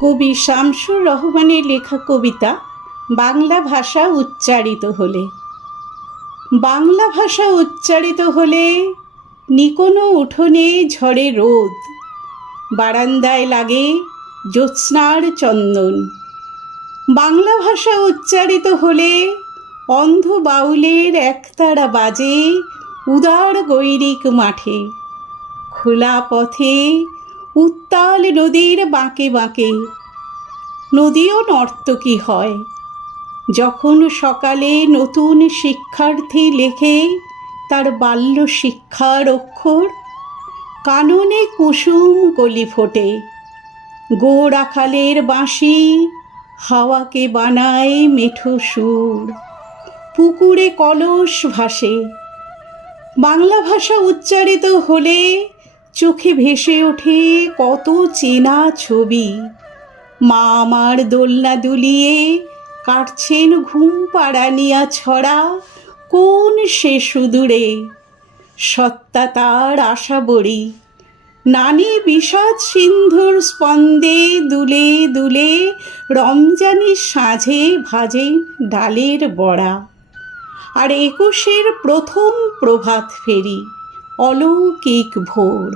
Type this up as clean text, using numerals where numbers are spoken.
কবি শামসুর রহমানের লেখা কবিতা বাংলা ভাষা উচ্চারিত হলে। বাংলা ভাষা উচ্চারিত হলে নিকোনো উঠোনে ঝরে রোদ, বারান্দায় লাগে জ্যোৎস্নার চন্দন। বাংলা ভাষা উচ্চারিত হলে অন্ধ বাউলের একতারা বাজে উদার গৈরিক মাঠে। খোলা পথে উত্তাল নদীর বাঁকে বাঁকে নদীও নর্তকী হয়। যখন সকালে নতুন শিক্ষার্থী লেখে তার বাল্য শিক্ষার অক্ষর, কাননে কুসুম কলি ফোটে। গোরাখালের বাঁশি হাওয়াকে বানায় মেঠো সুর, পুকুরে কলস ভাসে। বাংলা ভাষা উচ্চারিত হলে চোখে ভেসে ওঠে কত চেনা ছবি। মা আমার দোলনা দুলিয়ে কাটছেন ঘুম পাড়ানিয়া ছড়া কোন সে সুদূরে। সত্তা তার আশা বড়ি, নানি বিষাদ সিন্ধুর স্পন্দে দুলে দুলে রমজানি সাঁঝে ভাজেন ডালের বড়া। আর ২১-এর প্রথম প্রভাত ফেরি অলৌকিক ভোর।